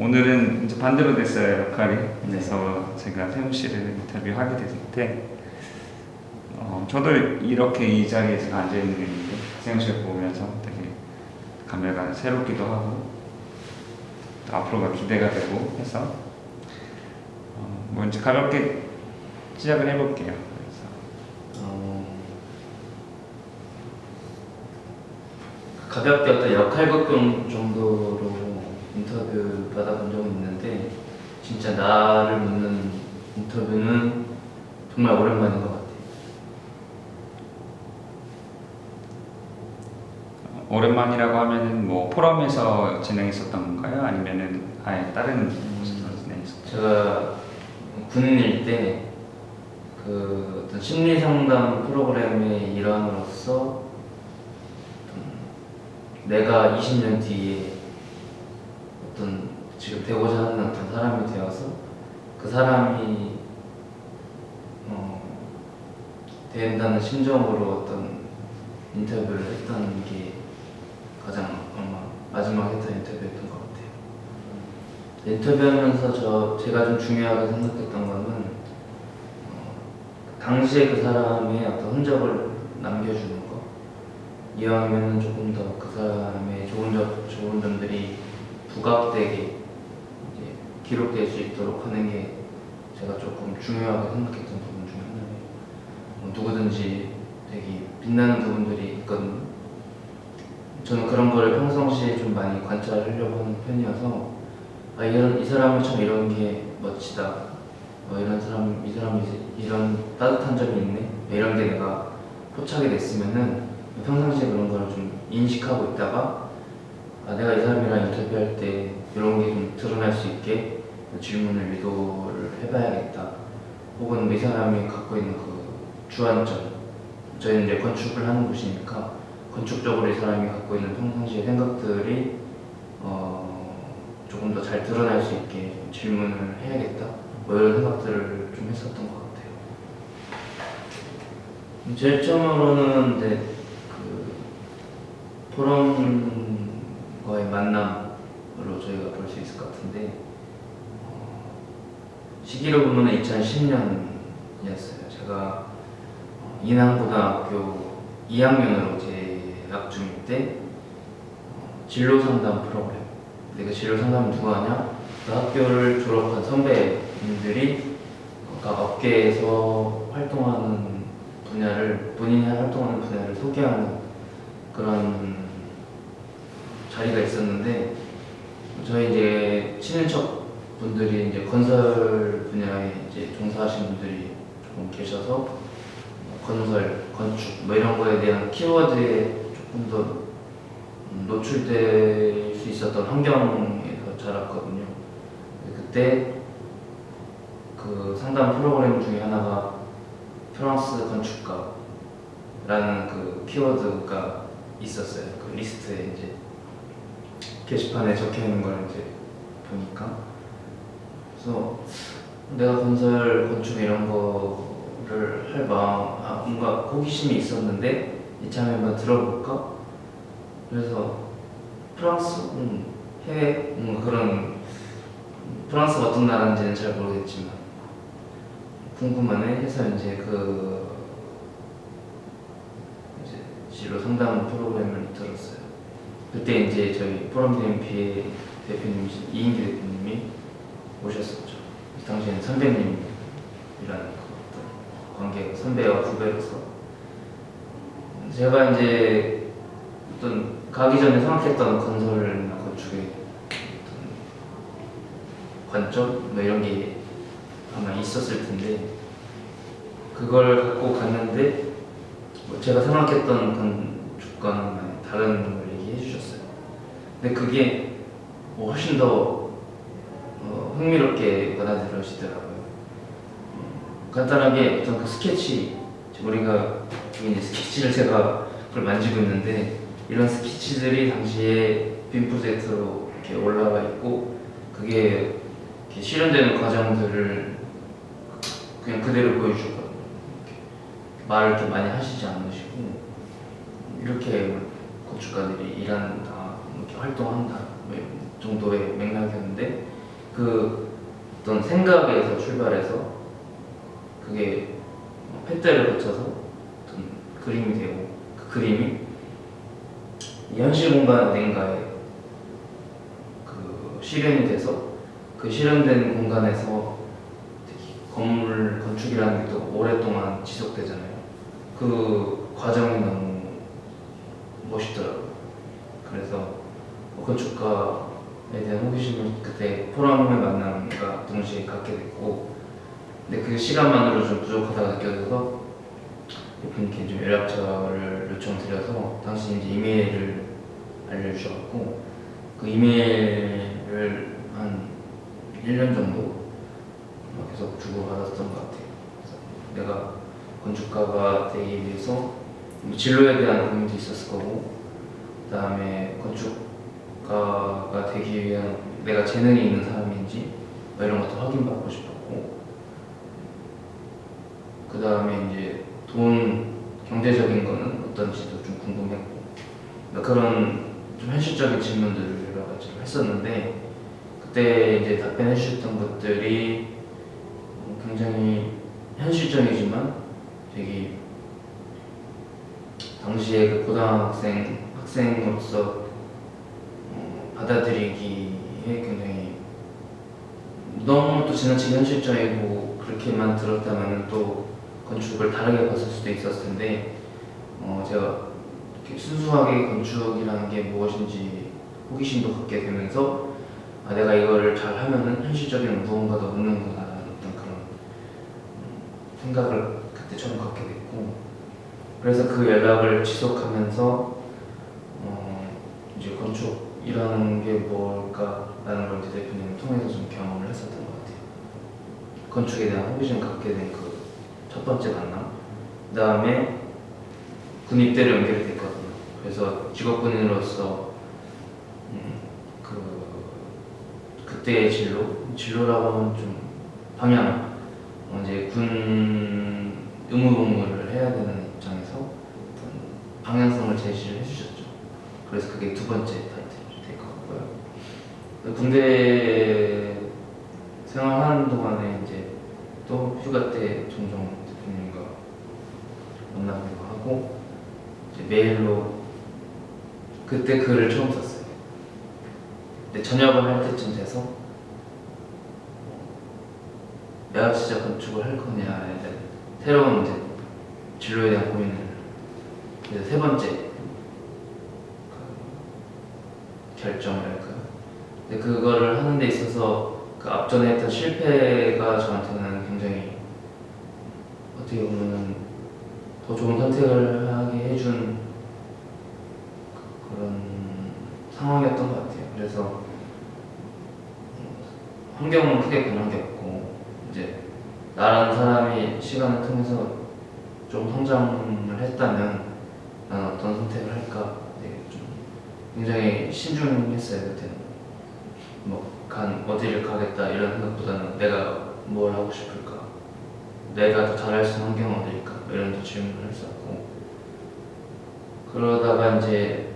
오늘은 이제 반대로 됐어요, 역할이. 그래서 제가 세훈 씨를 인터뷰하게 됐는데, 저도 이렇게 이 자리에 제가 앉아있는 게 있는데, 세훈 씨를 보면서 되게 감회가 새롭기도 하고, 또 앞으로가 기대가 되고 해서, 뭐 이제 가볍게 시작을 해볼게요. 그래서. 가볍게 어떤 역할극 정도로 인터뷰 받아본 적은 있는데 진짜 나를 묻는 인터뷰는 정말 오랜만인 것 같아요. 오랜만이라고 하면은 뭐 포럼에서 진행했었던 건가요? 아니면은 아예 다른 곳에서 진행했었던? 제가 군인일 때 그 어떤 심리 상담 프로그램의 일환으로서 내가 20년 뒤에 어떤 지금 되고자 하는 어떤 사람이 되어서 그 사람이 된다는 심정으로 어떤 인터뷰를 했던 게 가장 아마 마지막 했던 인터뷰였던 것 같아요. 인터뷰하면서 제가 좀 중요하게 생각했던 거는 당시에 그 사람의 어떤 흔적을 남겨주는 거. 이왕이면 조금 더 그 사람의 좋은 점들이 부각되게 이제 기록될 수 있도록 하는 게 제가 조금 중요하게 생각했던 부분 중 하나예요. 누구든지 되게 빛나는 부분들이 있거든요. 저는 그런 거를 평상시에 좀 많이 관찰하려고 하는 편이어서 이 사람은 참 이런 게 멋지다. 이 사람이 이런 따뜻한 점이 있네. 이런 게 내가 포착이 됐으면은 평상시에 그런 걸 좀 인식하고 있다가 내가 이 사람이랑 인터뷰할 때 이런 게 좀 드러날 수 있게 질문을 유도를 해봐야겠다. 혹은 이 사람이 갖고 있는 그 주안점, 저희는 이제 건축을 하는 곳이니까 건축적으로 이 사람이 갖고 있는 평상시의 생각들이 조금 더 잘 드러날 수 있게 질문을 해야겠다. 뭐 이런 생각들을 좀 했었던 것 같아요. 제일 처음으로는 이제 그 포럼과의 만남으로 저희가 볼 수 있을 것 같은데 시기로 보면 2010년이었어요. 제가 인하고등학교 2학년으로 재학 중일 때 진로 상담 프로그램. 근데 그 진로 상담은 누가 하냐? 그 학교를 졸업한 선배님들이 각 업계에서 활동하는 분야를 본인이 활동하는 분야를 소개하는 그런 자리가 있었는데 저희 이제 친인척 분들이 이제 건설 분야에 이제 종사하시는 분들이 조금 계셔서 건설, 건축 뭐 이런 거에 대한 키워드에 조금 더 노출될 수 있었던 환경에서 자랐거든요. 그때 그 상담 프로그램 중에 하나가 프랑스 건축가라는 그 키워드가 있었어요. 그 리스트에 이제 게시판에 적혀 있는 걸 이제 보니까 그래서 내가 건설, 건축 이런 거를 할 마음, 뭔가 호기심이 있었는데 이참에 한번 들어볼까? 그래서 프랑스, 해외, 그런 프랑스가 어떤 나라인지는 잘 모르겠지만 궁금하네 해서 이제 이제 진로 상담 프로그램을 들었어요. 그때 이제 저희 포럼 DMP의 대표님이신 이인기 대표님이 오셨었죠. 그 당시에는 선배님이라는 그 어떤 관계가 선배와 후배로서 제가 이제 어떤 가기 전에 생각했던 건설이나 건축의 어떤 관점 뭐 이런 게 아마 있었을 텐데 그걸 갖고 갔는데 뭐 제가 생각했던 건축과는 다른 걸 얘기해 주셨어요. 근데 그게 뭐 훨씬 더 흥미롭게 받아들여지더라고요. 간단하게 어떤 그 스케치, 우리가 이제 스케치를 제가 그걸 만지고 있는데 이런 스케치들이 당시에 빔 프로젝터로 이렇게 올라가 있고 그게 이렇게 실현되는 과정들을 그냥 그대로 보여주거든요. 말을 이렇게 많이 하시지 않으시고 이렇게 건축가들이 일한다 이렇게 활동한다 뭐 이런 정도의 맥락이었는데 그 어떤 생각에서 출발해서 그게 팻대를 거쳐서 어떤 그림이 되고 그 그림이 현실 공간 어딘가에 그 실현이 돼서 그 실현된 공간에서 특히 건물 건축이라는 게 또 오랫동안 지속되잖아요. 그 과정이 너무 멋있더라고요. 그래서 건축가에 대한 호기심을 그때 포럼을 만남과 동시에 갖게 됐고, 근데 그 시간만으로 좀 부족하다고 느껴져서 대표님께 좀 연락처를 요청드려서 당시 이제 이메일을 알려주셔갖고 그 이메일을 한 1년 정도 계속 주고받았던 것 같아요. 그래서 내가 건축가가 되기 위해서 진로에 대한 고민도 있었을 거고, 그 다음에 건축가가 되기 위한 내가 재능이 있는 사람인지 뭐 이런 것도 확인받고 싶었고, 그 다음에 이제 돈 경제적인 거는 어떤지도 좀 궁금했고, 그러니까 그런 좀 현실적인 질문들을 여러 가지 했었는데, 그때 이제 답변해 주셨던 것들이 굉장히 현실적이지만 되게 당시에 그 학생으로서 받아들이기에 굉장히 너무 또 지나치게 현실적이고 그렇게만 들었다면 또 건축을 다르게 봤을 수도 있었을 텐데, 제가 이렇게 순수하게 건축이라는 게 무엇인지 호기심도 갖게 되면서 내가 이거를 잘 하면은 현실적인 무언가도 얻는구나 어떤 그런 생각을 그때 처음 갖게 됐고, 그래서 그 연락을 지속하면서 이제 건축이라는 게 뭘까라는 걸 이제 대표님을 통해서 좀 경험을 했었던 것 같아요. 건축에 대한 호기심을 갖게 된 그 첫 번째 만남, 그 다음에 군입대로 연결이 됐거든요. 그래서 직업군인으로서 그때의 진로라고 하면 좀 방향, 이제 군 의무복무를 해야 되는 입장에서 어떤 방향성을 제시를 해주셨죠. 그래서 그게 두 번째 타이틀이 될 것 같고요. 군대 생활하는 동안에 이제 또 휴가 때 종종 대표님과 만나기도 하고, 이제 메일로 그때 글을 처음 썼어요. 근데 전역을 할 때쯤 돼서 내가 진짜 건축을 할 거냐에 대한 새로운 이제 진로에 대한 고민을, 이제 세 번째 그 결정이랄까요. 근데 그거를 하는 데 있어서 그 앞전에 했던 실패가 저한테는 굉장히 어떻게 보면은 더 좋은 선택을 하게 해준 그런 상황이었던 것 같아요. 그래서 환경은 크게 변한 게 없고, 이제 나라는 사람이 시간을 통해서 좀 성장을 했다면 나는 어떤 선택을 할까 좀 굉장히 신중했어요. 그때는 어디를 가겠다 이런 생각보다는 내가 뭘 하고 싶을까, 내가 더 잘할 수 있는 환경은 어디일까 이런 더 질문을 했었고, 그러다가 이제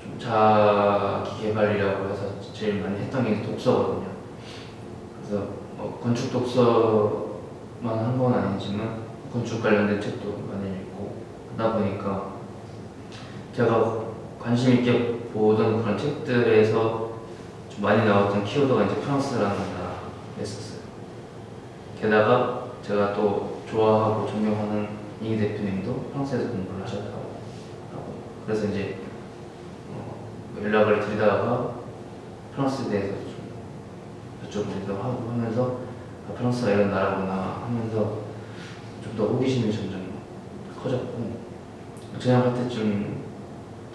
좀 자기 개발이라고 해서 제일 많이 했던 게 독서거든요. 그래서 건축 독서만 한 건 아니지만 건축 관련된 책도 많이 읽고 하다 보니까 제가 관심 있게 보던 그런 책들에서 좀 많이 나왔던 키워드가 이제 프랑스라는 나라였었어요. 게다가 제가 또 좋아하고 존경하는 이 대표님도 프랑스에서 공부를 하셨다고 하고, 그래서 이제 연락을 드리다가 프랑스에 대해서 좀 여쭤보기도 하고 하면서 프랑스가 이런 나라구나 하면서 좀 더 호기심이 점점 커졌고, 전역할 때쯤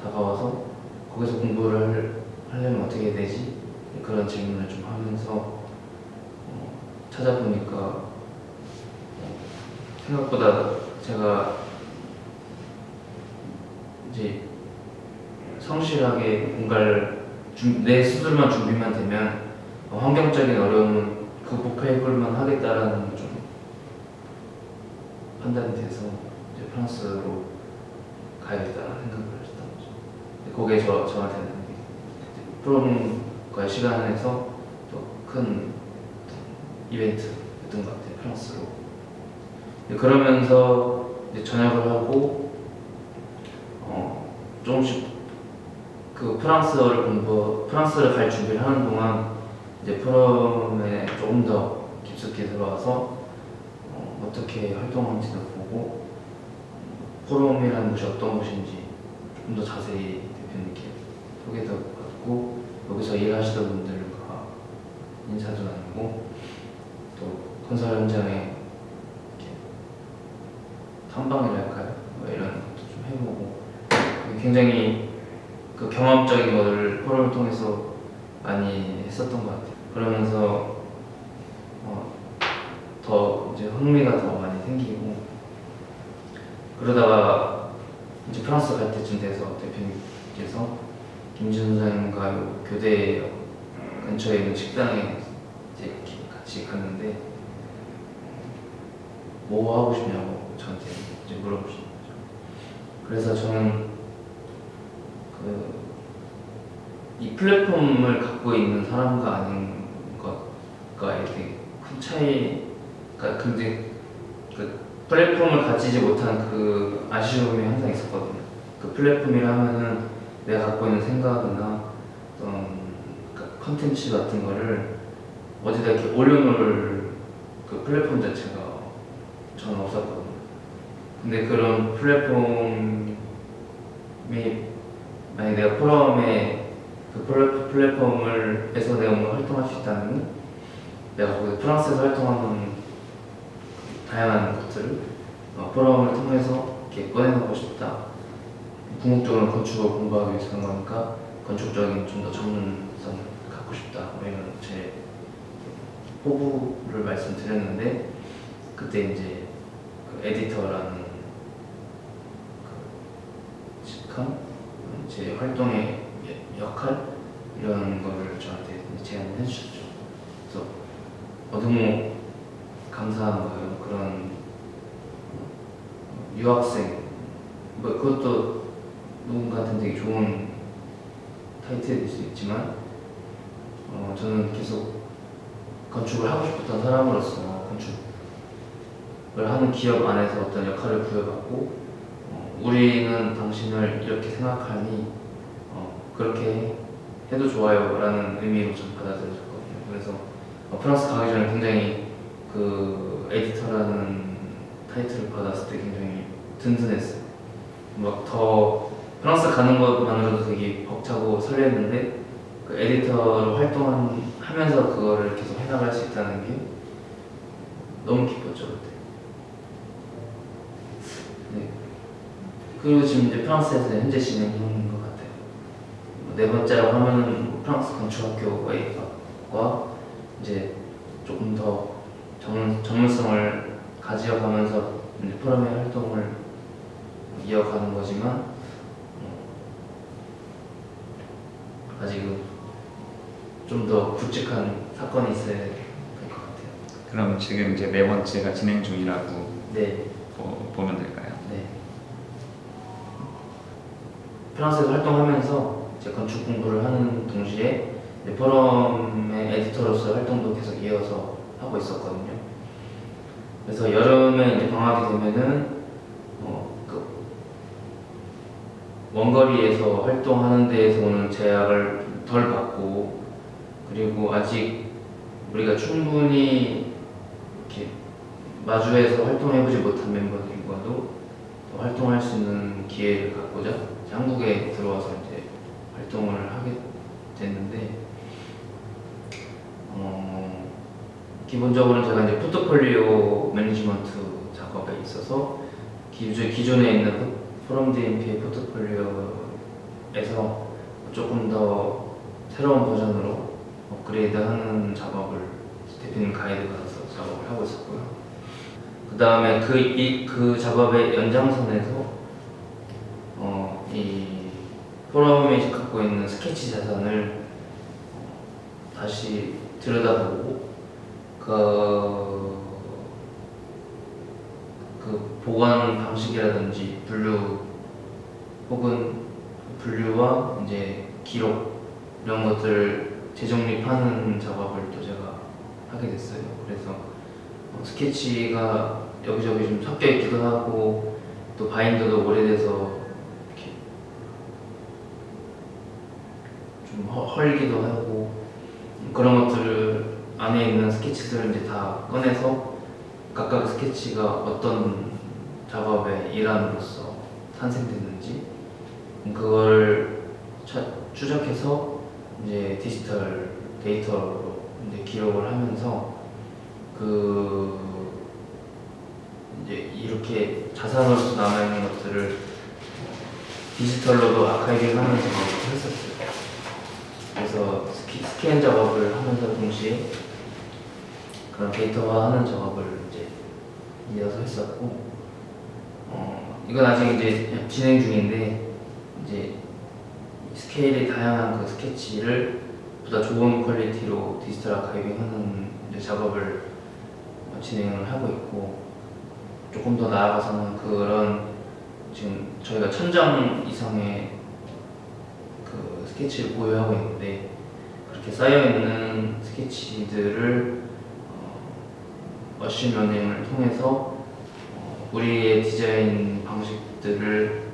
다가와서 거기서 공부를 하려면 어떻게 해야 되지? 그런 질문을 좀 하면서 찾아보니까 생각보다 제가 이제 성실하게 뭔가를 내 스스로만 준비만 되면 환경적인 어려움은 극복해볼만 하겠다라는 좀 판단이 돼서 이제 프랑스로 가야겠다는 생각을 했던 거죠. 거기에 저한테는 포럼과의 시간에서 또 큰 이벤트였던 것 같아요. 프랑스로. 그러면서 이제 전역을 하고 조금씩 그 프랑스를 갈 준비를 하는 동안 이제 포럼에 조금 더 깊숙이 들어와서 어떻게 활동하는지도 보고 포럼이라는 곳이 어떤 곳인지 좀 더 자세히 대표님께 소개도 받고 여기서 일하시던 분들과 인사도 나누고 또 건설 현장에 이렇게 탐방이랄까요? 뭐 이런 것도 좀 해보고 굉장히 그 경험적인 것을 포럼을 통해서 많이 했었던 것 같아요. 그러면서 더 이제 흥미가 더 많이 생기고 그러다가 이제 프랑스 갈 때쯤 돼서 대표님께서 김준호 선생님과 교대 근처에 있는 식당에 이제 이렇게 같이 갔는데 뭐 하고 싶냐고 저한테 이제 물어보시는 거죠. 그래서 저는 이 플랫폼을 갖고 있는 사람과 아닌 것과의 되게 큰 차이가 근데 그 플랫폼을 가지지 못한 그 아쉬움이 항상 있었거든요. 그 플랫폼이라 하면은 내가 갖고 있는 생각이나 어떤 컨텐츠 같은 거를 어디다 이렇게 올려놓을 그 플랫폼 자체가 저는 없었거든요. 근데 그런 플랫폼이 만약 내가 포럼에 그 플랫폼에서 내가 뭔가 활동할 수 있다면 내가 거기 프랑스에서 활동하는 다양한 것들을 포럼을 통해서 이렇게 꺼내놓고 싶다. 궁극적으로 건축을 공부하기 위해서 하는 거니까 건축적인 좀 더 전문성을 갖고 싶다. 뭐 이런 제 포부를 말씀드렸는데 그때 이제 그 에디터라는 그 직함, 제 활동의 역할 이런 거를 저한테 제안을 해주셨죠. 그래서 너무 감사한 거예요. 그런 유학생 뭐 그것도 누군가한테 되게 좋은 타이틀일 수 있지만 저는 계속 건축을 하고 싶었던 사람으로서 건축을 하는 기업 안에서 어떤 역할을 부여받고 우리는 당신을 이렇게 생각하니 그렇게 해도 좋아요 라는 의미로 좀 받아들여졌거든요. 그래서 프랑스 가기 전에 굉장히 그 에디터라는 타이틀을 받았을 때 굉장히 든든했어요. 막 더 프랑스 가는 것만으로도 되게 벅차고 설렜는데 그 에디터로 활동하면서 그거를 계속 해나갈 수 있다는 게 너무 기뻤죠 그때. 네. 그리고 지금 이제 프랑스에서 현재 진행 중인 것 같아요. 네 번째라고 하면은 프랑스 건축학교와 이제 조금 더 전문성을 가지어가면서 이제 포럼의 활동을 이어가는 거지만 아직은 좀 더 굵직한 사건이 있어야 될 것 같아요. 그럼 지금 이제 네 번째가 진행 중이라고 네. 보면 될까요? 네. 프랑스에서 활동하면서 제 건축 공부를 하는 동시에 포럼의 에디터로서 활동도 계속 이어서 하고 있었거든요. 그래서 여름에 이제 방학이 되면은 그 원거리에서 활동하는 데에서 오는 제약을 덜 받고 그리고 아직 우리가 충분히 이렇게 마주해서 활동해보지 못한 멤버들과도 활동할 수 있는 기회를 갖고자 한국에 들어와서 이제 활동을 하게 됐는데 기본적으로는 제가 이제 포트폴리오 매니지먼트 작업에 있어서 기존에 있는 포럼 DMP의 포트폴리오에서 조금 더 새로운 버전으로 업그레이드하는 작업을 대표님 가이드 받아서 작업을 하고 있었고요. 그 다음에 그 작업의 연장선에서 이 포럼이 갖고 있는 스케치 자산을 다시 들여다보고 그 보관 방식이라든지 분류와 이제 기록 이런 것들을 재정립하는 작업을 또 제가 하게 됐어요. 그래서 스케치가 여기저기 좀 섞여 있기도 하고 또 바인더도 오래돼서 이렇게 좀 헐기도 하고 그런 것들을 안에 있는 스케치들을 이제 다 꺼내서 각각 스케치가 어떤 작업의 일환으로서 탄생됐는지 그걸 추적해서 이제 디지털 데이터로 이제 기록을 하면서 이제 이렇게 자산으로서 남아있는 것들을 디지털로도 아카이빙하는 작업을 했었어요. 그래서 스캔 작업을 하면서 동시에 그런 데이터화하는 작업을 이제 이어서 했었고, 이건 아직 이제 진행 중인데 이제 스케일이 다양한 그 스케치를 보다 좋은 퀄리티로 디지털 아카이빙하는 이제 작업을 진행을 하고 있고, 조금 더 나아가서는 그런 지금 저희가 1000장 이상의 그 스케치를 보유하고 있는데 그렇게 쌓여있는 스케치들을 머신러닝을 통해서 우리의 디자인 방식들을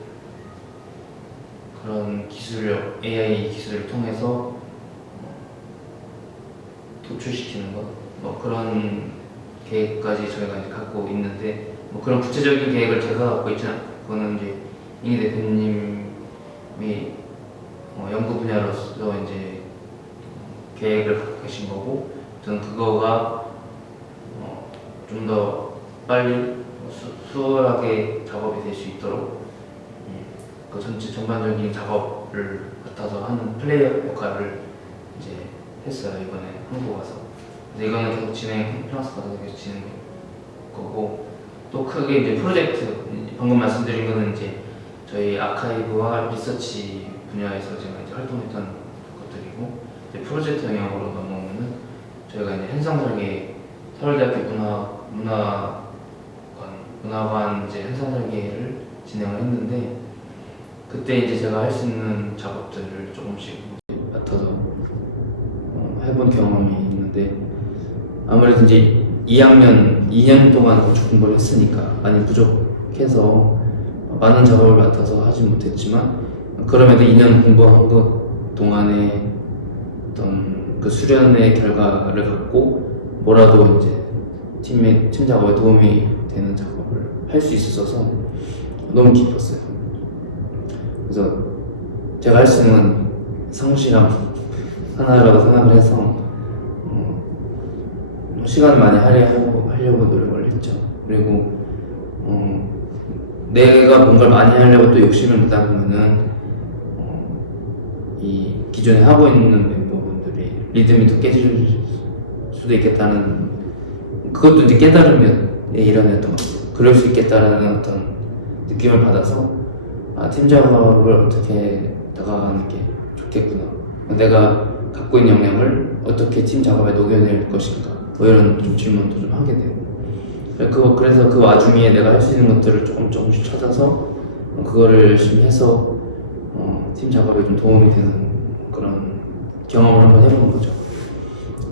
그런 기술력, AI 기술을 통해서 도출시키는 것, 뭐 그런 계획까지 저희가 이제 갖고 있는데, 뭐 그런 구체적인 계획을 제가 갖고 있지는 않고, 그거는 이제 이 대표님이 연구 분야로서 이제 계획을 갖고 계신 거고, 저는 그거가 좀 더 빨리 수월하게 작업이 될 수 있도록 그 전반적인 작업을 맡아서 하는 플레이어 역할을 이제 했어요. 이번에 한국 와서. 근데 이거는 계속 프랑스 가서 계속 진행될 거고, 또 크게 이제 프로젝트, 방금 말씀드린 거는 이제 저희 아카이브와 리서치 분야에서 제가 이제 활동했던 것들이고, 이제 프로젝트 영역으로 넘어오면은 저희가 이제 현상설계, 서울대학교 문화관 이제 현상설계를 진행을 했는데, 그때 이제 제가 할 수 있는 작업들을 조금씩 맡아서 해본 경험이 있는데, 아무래도 이제 2년 동안 건축 공부를 했으니까 많이 부족해서 많은 작업을 맡아서 하진 못했지만, 그럼에도 2년 공부한 것 동안에 어떤 그 수련의 결과를 갖고 뭐라도 이제 팀 작업에 도움이 되는 작업을 할 수 있어서 너무 기뻤어요. 그래서 제가 할 수 있는 성실함 하나라고 생각을 해서 시간을 많이 하려고 노력을 했죠. 그리고 내가 뭔가를 많이 하려고 또 욕심을 내다 보면은 이 기존에 하고 있는 멤버분들이 리듬이 또 깨질 수도 있겠다는, 그것도 이제 깨달으면 이런 어떤 그럴 수 있겠다라는 어떤 느낌을 받아서 팀 작업을 어떻게 다가가는 게 좋겠구나, 내가 갖고 있는 역량을 어떻게 팀 작업에 녹여낼 것인가, 뭐 이런 좀 질문도 좀 하게 되고, 그래서 그 와중에 내가 할 수 있는 것들을 조금씩 찾아서 그거를 열심히 해서 팀 작업에 좀 도움이 되는 그런 경험을 한번 해본 거죠.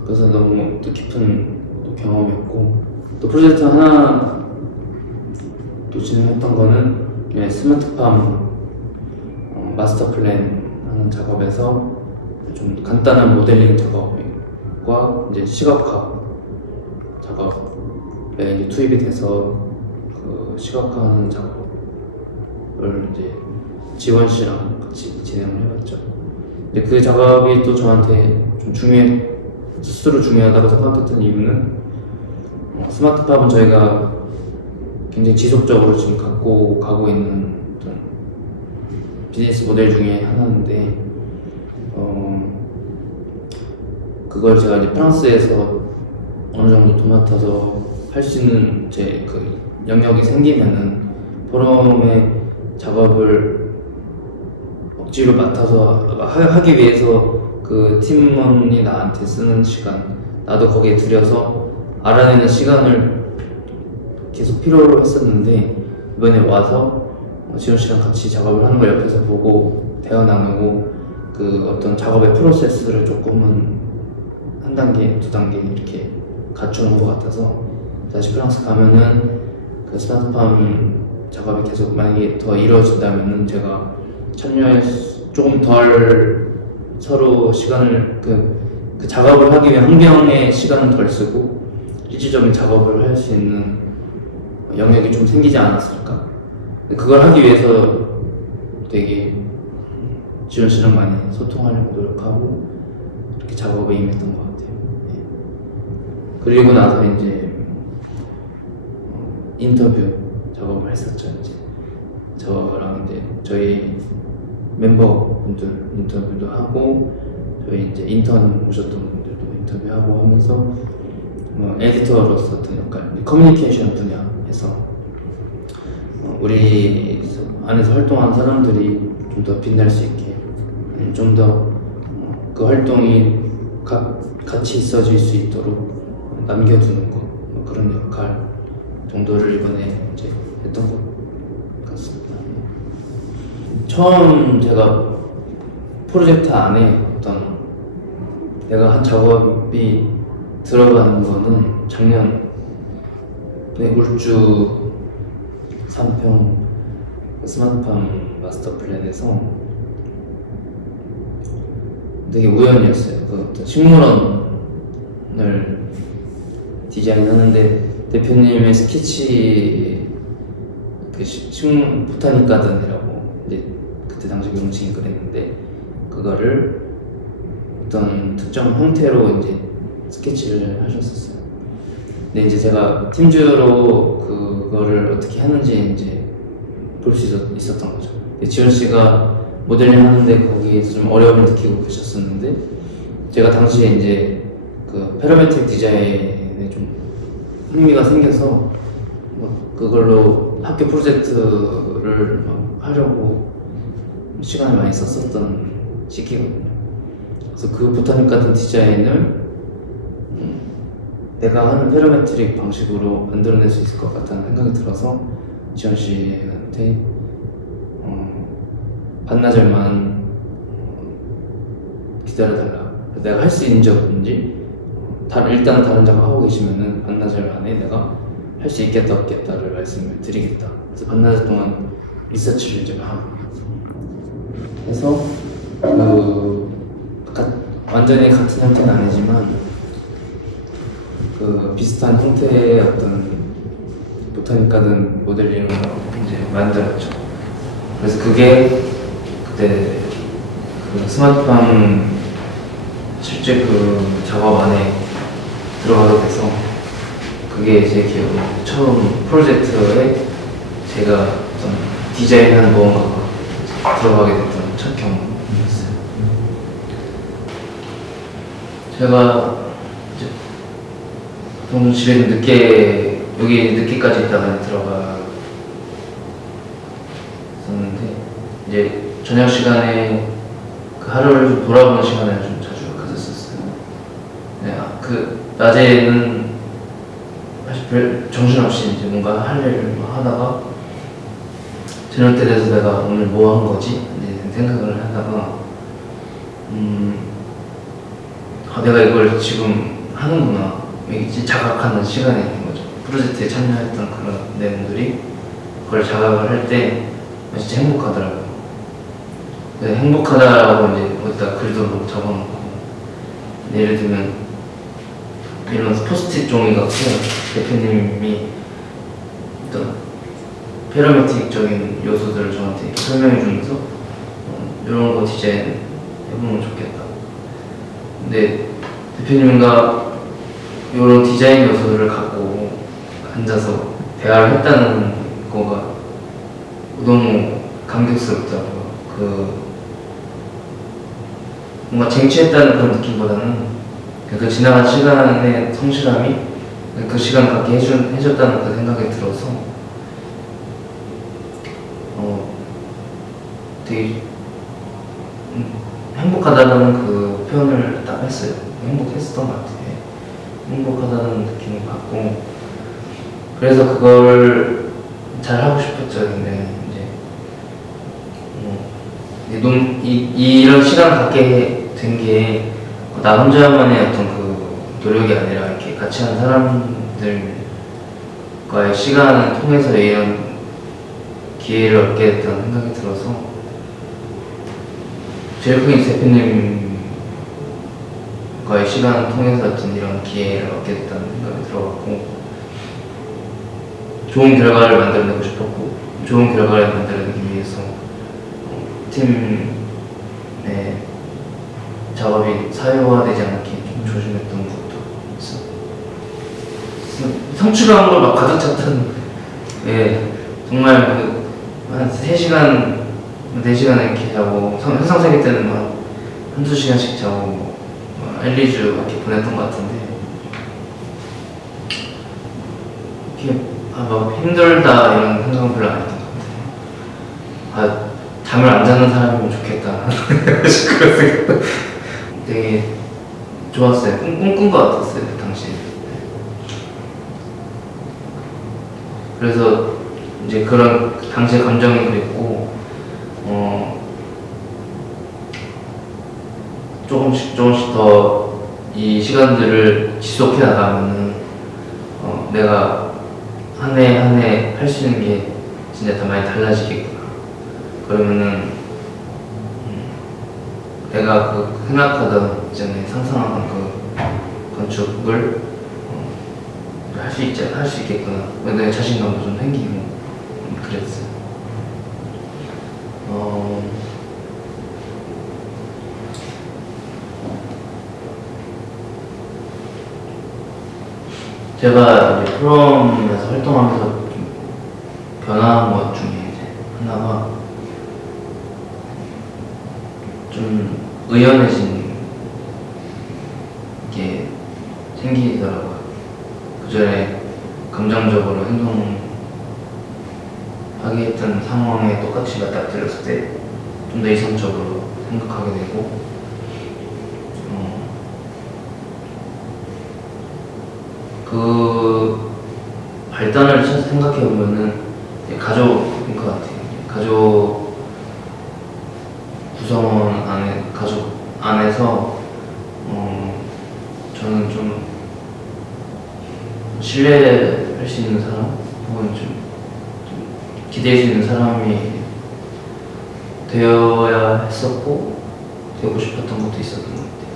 그래서 너무 뜻깊은 경험이었고, 또 프로젝트 하나 또 진행했던 거는 스마트팜 마스터 플랜 하는 작업에서 좀 간단한 모델링 작업과 이제 시각화 작업에 이제 투입이 돼서 그 시각화하는 작업을 이제 지원 씨랑 같이 진행을 해봤죠. 근데 그 작업이 또 저한테 좀 스스로 중요하다고 생각했던 이유는, 스마트팜은 저희가 굉장히 지속적으로 지금 갖고 가고 있는 어떤 비즈니스 모델 중에 하나인데, 그걸 제가 이제 프랑스에서 어느 정도 도맡아서 할 수 있는 제 그 영역이 생기면은 포럼의 작업을 억지로 맡아서 하기 위해서 그 팀원이 나한테 쓰는 시간, 나도 거기에 들여서 알아내는 시간을 계속 필요로 했었는데, 이번에 와서 지원 씨랑 같이 작업을 하는 걸 옆에서 보고 대화 나누고 그 어떤 작업의 프로세스를 조금은 한 단계, 두 단계 이렇게 갖추는 것 같아서 다시 프랑스 가면은 그 스마트팜 작업이 계속 만약에 더 이루어진다면은 제가 참여할 조금 덜 서로 시간을 그 작업을 하기 위해 한 명의 시간은 덜 쓰고 실질적인 작업을 할 수 있는 영역이 좀 생기지 않았을까. 그걸 하기 위해서 되게 지원 씨랑 많이 소통하려고 노력하고 이렇게 작업에 임했던 것 같아요. 네. 그리고 나서 이제 인터뷰 작업을 했었죠. 이제 저랑 이제 저희 멤버분들 인터뷰도 하고 저희 이제 인턴 오셨던 분들도 인터뷰하고 하면서 에디터로서 어떤 역할, 커뮤니케이션 분야에서 우리 안에서 활동하는 사람들이 좀 더 빛날 수 있게 좀 더 그 활동이 같이 있어질 수 있도록 남겨두는 것 그런 역할 정도를 이번에 이제 했던 것 같습니다. 처음 제가 프로젝트 안에 어떤 내가 한 작업이 들어가는 거는 작년 울주 3평 스마트팜 마스터 플랜에서 되게 우연이었어요. 그 어떤 식물원을 디자인하는데 대표님의 스케치 그 식물 보타닉 가든이라고 이제 그때 당시 명칭이 그랬는데 그거를 어떤 특정 형태로 이제 스케치를 하셨었어요. 근데 이제 제가 팀주로 그거를 어떻게 하는지 이제 볼 수 있었던 거죠. 지원 씨가 모델링 하는데 거기에서 좀 어려움을 느끼고 계셨었는데 제가 당시에 이제 그 패러메트릭 디자인에 좀 흥미가 생겨서 그걸로 학교 프로젝트를 막 하려고 시간을 많이 썼었던 시기거든요. 그래서 그 보타닉 같은 디자인을 내가 하는 패러메트릭 방식으로 만들어낼 수 있을 것 같다는 생각이 들어서 지원 씨한테 반나절만 기다려달라. 내가 할 수 있는 적인지 일단 다른 작업 하고 계시면은 반나절 안에 내가 할 수 있겠다 없겠다를 말씀을 드리겠다. 그래서 반나절 동안 리서치를 제가 하고 해서 완전히 같은 형태는 아니지만 그 비슷한 형태의 어떤 보타닉 가든 모델링을 이제 만들었죠. 그래서 그게 그때 그 스마트팜 실제 그 작업 안에 들어가게 돼서 그게 제 기억으로 처음 프로젝트에 제가 어떤 디자인한 무언가가 들어가게 됐던 첫 경험이었어요. 제가 이제 좀 집에 좀 여기 늦게까지 있다가 들어갔었는데 이제 저녁 시간에 그 하루를 좀 돌아보는 시간을 좀 자주 가졌었어요. 네, 그 낮에는 사실 별 정신없이 이제 뭔가 할 일을 하다가 저녁 때 돼서 내가 오늘 뭐 한 거지? 이제 생각을 하다가 내가 이걸 지금 하는구나. 이게 자각하는 시간이 있는 거죠. 프로젝트에 참여했던 그런 내용들이 그걸 자각을 할 때 진짜 행복하더라고요. 행복하다라고 이제 어디다 글도 적어놓고 예를 들면 이런 포스트잇 종이 같고 대표님이 어떤 패러메틱적인 요소들을 저한테 설명해 주면서 이런 거 디자인 해보면 좋겠다. 근데 대표님과 이런 디자인 요소들을 갖고 앉아서 대화를 했다는 거가 너무 감격스럽더라고요. 뭔가 쟁취했다는 그런 느낌보다는 그 지나간 시간의 성실함이 그 시간 갖게 해줬다는 그 생각이 들어서 되게 행복하다는 그 표현을 딱 했어요. 행복했었던 것 같아요. 행복하다는 느낌을 받고 그래서 그걸 잘 하고 싶었죠. 근데 이제 이런 시간 갖게 된 게 나 혼자만의 어떤 그 노력이 아니라 이렇게 같이 한 사람들과의 시간을 통해서 이런 기회를 얻게 됐다는 생각이 들어서 제일 큰 대표님과의 시간을 통해서 어떤 이런 기회를 얻게 됐다는 생각이 들어갖고 좋은 결과를 만들어내고 싶었고 좋은 결과를 만들어내기 위해서 팀의 작업이 사회화되지 않게 좀 조심했던 것도 있어. 성취감으로 막 가득 찼던, 예, 정말 한 3시간, 4시간 이렇게 자고, 현상세계 때는 막 한두 시간씩 자고, 1, 2주 이렇게 보냈던 것 같은데, 이렇게, 막 힘들다 이런 생각은 별로 안 했던 것 같아요. 잠을 안 자는 사람이면 좋겠다. 그런 생각도 되게 좋았어요. 꿈꾼 것 같았어요, 그 당시에. 그래서 이제 그런 당시의 감정이 그랬고, 조금씩 더 이 시간들을 지속해 나가면은, 내가 한 해 한 해 할 수 있는 게 진짜 더 많이 달라지겠구나. 그러면은 내가 그 생각하던 이전에 상상하던 그 건축을 할 수 있겠구나. 내 자신감도 좀 생기고 그랬어요. 제가 이제 프롬에서 활동하면서 좀 변화한 것 중에 이제 하나가 좀 의연해진 게 생기더라고요. 그전에 감정적으로 행동하게 했던 상황에 똑같이 맞닥뜨렸을 때 좀 더 이성적으로 생각하게 되고, 그 발단을 생각해 보면은 가족인 것 같아요. 가족 구성원 가족 안에서 저는 좀 신뢰할 수 있는 사람 혹은 좀 기댈 수 있는 사람이 되어야 했었고 되고 싶었던 것도 있었던 것 같아요.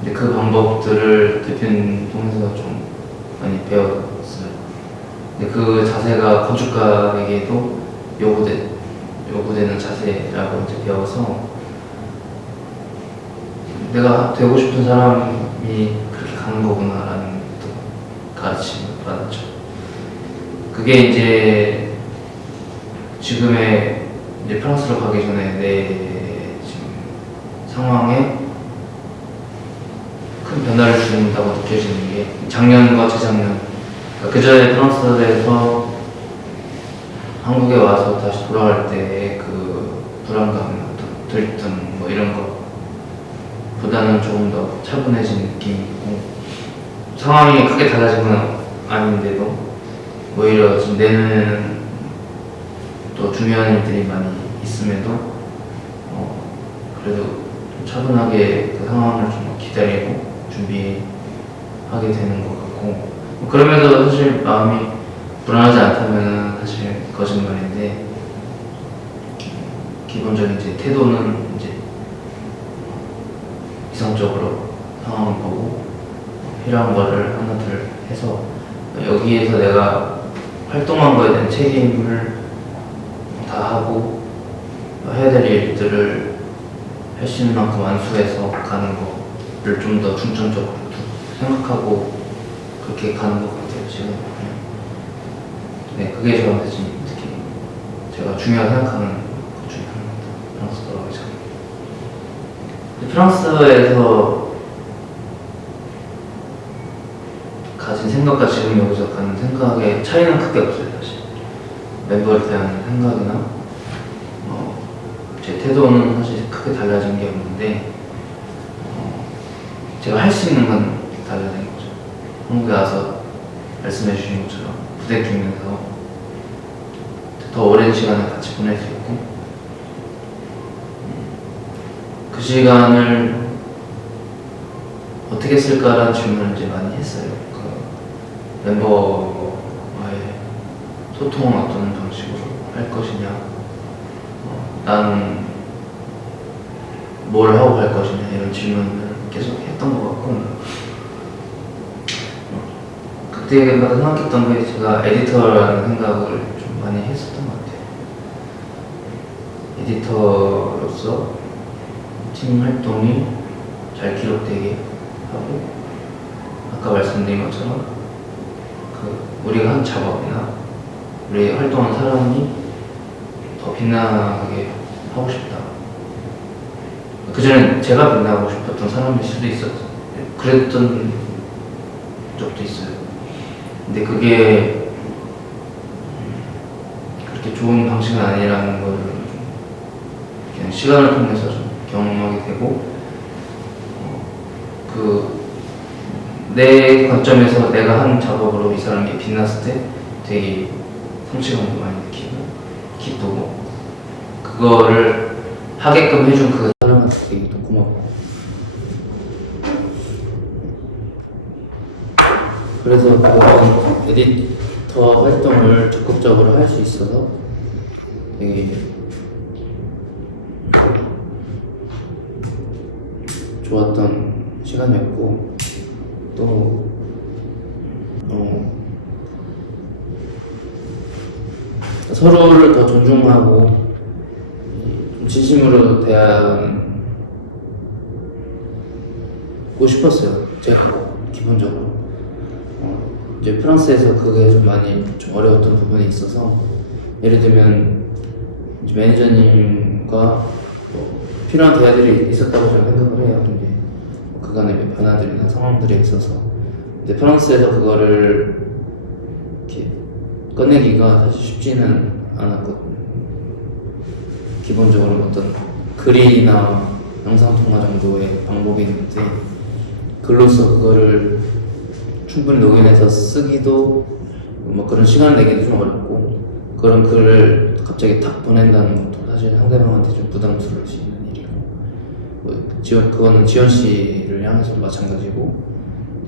근데 그 방법들을 대표님 통해서 좀 많이 배웠어요. 근데 그 자세가 건축가에게도 요구되는 자세라고 이제 배워서 내가 되고 싶은 사람이 그렇게 가는 거구나라는 가르침을 받았죠. 그게 이제 지금의 이제 프랑스로 가기 전에 내 지금 상황에 큰 변화를 준다고 느껴지는 게 작년과 재작년, 그 전에 프랑스에서 한국에 와서 다시 돌아갈 때의 그 불안감, 들뜸 뭐 이런 것보다는 조금 더 차분해진 느낌이 있고, 상황이 크게 달라진 건 아닌데도 오히려 지금 내년에는 또 중요한 일들이 많이 있음에도 그래도 좀 차분하게 그 상황을 좀 기다리고 준비하게 되는 것 같고, 그러면서 사실 마음이 불안하지 않다면 사실 거짓말인데, 기본적인 이제 태도는 이제 이성적으로 상황을 보고 필요한 거를 하나둘 해서 여기에서 내가 활동한 거에 대한 책임을 다 하고 해야 될 일들을 할 수 있는 만큼 완수해서 가는 거를 좀 더 중점적으로 생각하고 그렇게 가는 것 같아요, 지금. 네, 그게 저한테 지금 특히 제가 중요하게 생각하는 것 중에 하나입니다. 프랑스 돌아가기 전에. 프랑스에서 가진 생각과 지금 여기서 가는 생각의 차이는 크게 없어요, 사실. 멤버를 대하는 생각이나 제 태도는 사실 크게 달라진 게 없는데, 제가 할 수 있는 건 달라진 거죠. 한국에 와서 말씀해 주신 것처럼 부대끼면서 더 오랜 시간을 같이 보낼 수 있고, 그 시간을 어떻게 쓸까라는 질문을 이제 많이 했어요. 그 멤버와의 소통은 어떤 방식으로 할 것이냐, 나는 뭘 하고 갈 것이냐 이런 질문을 계속 했던 것 같고, 그때마다 생각했던 게 제가 에디터라는 생각을 좀 많이 했었던 것 같아요. 에디터로서 팀 활동이 잘 기록되게 하고, 아까 말씀드린 것처럼 그 우리가 한 작업이나 우리 활동한 사람이 더 빛나게 하고 싶다. 그전엔 제가 빛나고 싶었던 사람일 수도 있었죠. 그랬던 적도 있어요. 근데 그게 그렇게 좋은 방식은 아니라는 걸 그냥 시간을 통해서 좀 경험하게 되고, 내 관점에서 내가 한 작업으로 이 사람이 빛났을 때 되게 성취감도 많이 느끼고 기쁘고, 그거를 하게끔 해준 그 사람한테 되게 또 고맙고, 그래서 그런 에디터 활동을 적극적으로 할 수 있어서 되게 좋았던 시간이었고, 또 서로를 더 존중하고 좀 진심으로 대하고 싶었어요. 제가 기본적으로 이제 프랑스에서 그게 좀 많이 좀 어려웠던 부분이 있어서, 예를 들면 이제 매니저님과 뭐 필요한 대화들이 있었다고 저는 생각을 해요. 이제 그간의 변화들이나 상황들이 있어서. 근데 프랑스에서 그거를 이렇게 꺼내기가 사실 쉽지는 않았거든요. 기본적으로 어떤 글이나 영상통화 정도의 방법이 있는데, 글로서 그거를 충분히 녹여내서 쓰기도 뭐 그런 시간을 내기도 좀 어렵고, 그런 글을 갑자기 탁 보낸다는 것도 사실 상대방한테 좀 부담스러울 수 있는 일이고, 뭐 그거는 지원 씨를 향해서도 마찬가지고,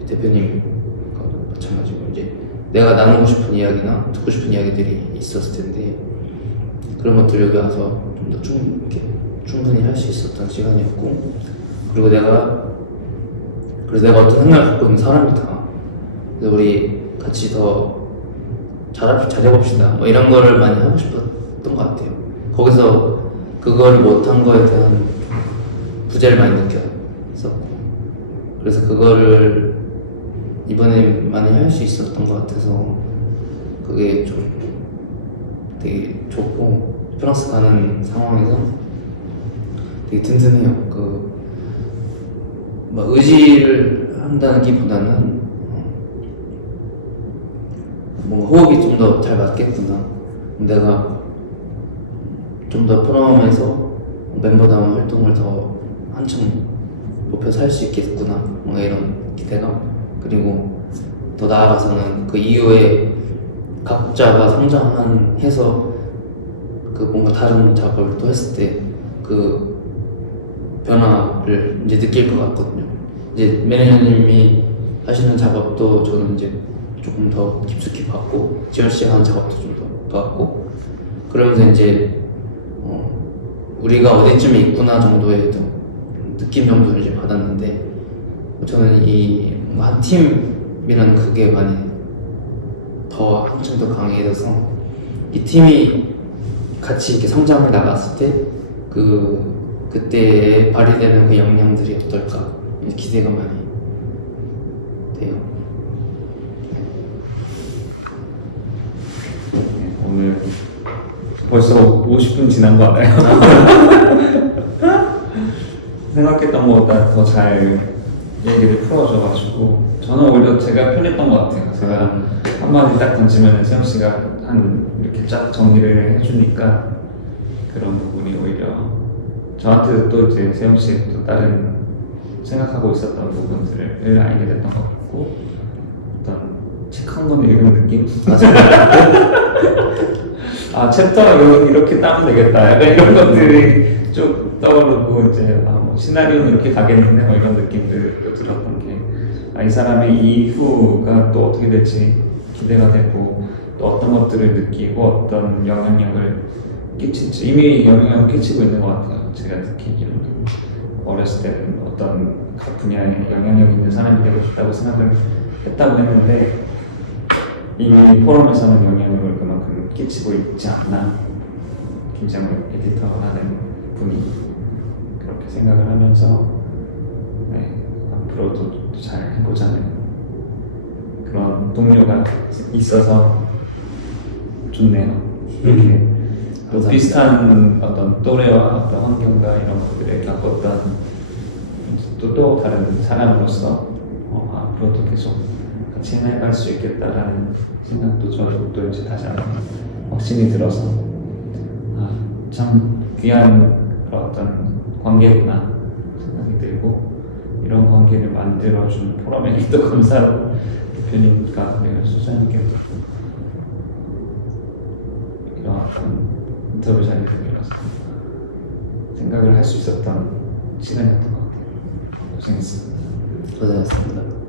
대표님과도 마찬가지고, 이제 내가 나누고 싶은 이야기나 듣고 싶은 이야기들이 있었을 텐데, 그런 것들 여기 와서 좀 더 충분히 할 수 있었던 시간이었고, 그리고 그래서 내가 어떤 생각을 갖고 있는 사람이다, 그래서 우리 같이 더 잘해봅시다, 뭐 이런 거를 많이 하고 싶었던 것 같아요. 거기서 그걸 못한 거에 대한 부재를 많이 느꼈었고, 그래서 그거를 이번에 많이 할 수 있었던 것 같아서 그게 좀 되게 좋고, 프랑스 가는 상황에서 되게 든든해요. 막 의지를 한다기보다는 뭔가 호흡이 좀 더 잘 맞겠구나, 내가 좀 더 프롬에서 멤버다운 활동을 더 한층 높여서 할 수 있겠구나, 뭔가 이런 기대감, 그리고 더 나아가서는 그 이후에 각자가 성장해서 그 뭔가 다른 작업을 또 했을 때 그 변화를 이제 느낄 것 같거든요. 이제 매니저님이 하시는 작업도 저는 이제 조금 더 깊숙이 봤고, 지원 씨가 하는 작업도 좀 더 봤고, 그러면서 이제 우리가 어디쯤에 있구나 정도의 느낌 정도를 이제 받았는데, 저는 이 한 팀이라는 그게 많이 더 한층 더 강해져서, 이 팀이 같이 이렇게 성장을 나갔을 때 그때에 발휘되는 그 역량들이 어떨까 기대가 많이 돼요. 네, 오늘 벌써 50분 지난 거 알아요? 생각했던 것보다 더 잘 얘기를 풀어줘가지고 저는 오히려 제가 편했던 것 같아요. 제가 한마디 딱 던지면 세영 씨가 이렇게 쫙 정리를 해주니까, 그런 부분이 오히려 저한테도 또 이제 세영 씨의 또 다른 생각하고 있었던 부분들을 알게 됐던 것 같고, 어떤 책 한 권 읽은 느낌? 아, 챕터 이렇게 따면 되겠다, 약간 이런 것들이 쭉 떠오르고, 이제 시나리오는 이렇게 가겠는데 뭐 이런 느낌도 들었던 게 이 사람의 이후가 또 어떻게 될지 기대가 되고 또 어떤 것들을 느끼고 어떤 영향력을 끼칠지 이미 영향력을 끼치고 있는 것 같아요. 제가 느끼기로는 어렸을 때는 어떤 각 분야에 영향력 있는 사람이 되고 싶다고 생각을 했다고 했는데 이미 포럼에서는 영향력을 그만큼 끼치고 있지 않나 김장훈 에디터가 하는 분이 그렇게 생각을 하면서 앞으로도 잘 해보자는 그런 동료가 있어서 좋네요. 이렇게 또 비슷한 어떤 또래와 어떤 환경과 이런 것들에 겪었던 또 다른 사람으로서 앞으로도 계속 같이 해나갈 수 있겠다라는 생각도 저도 또 이제 다시 한번 확신이 들어서 참 귀한 어떤 관계구나 생각이 들고 이런 관계를 만들어준 포럼에게 또 감사로 대표님과 그리고 수장님께도 이런 어떤 인터뷰 자리를 빌어서 생각을 할 수 있었던 시간이었던 것 같아요. 고생했습니다. 고생하셨습니다.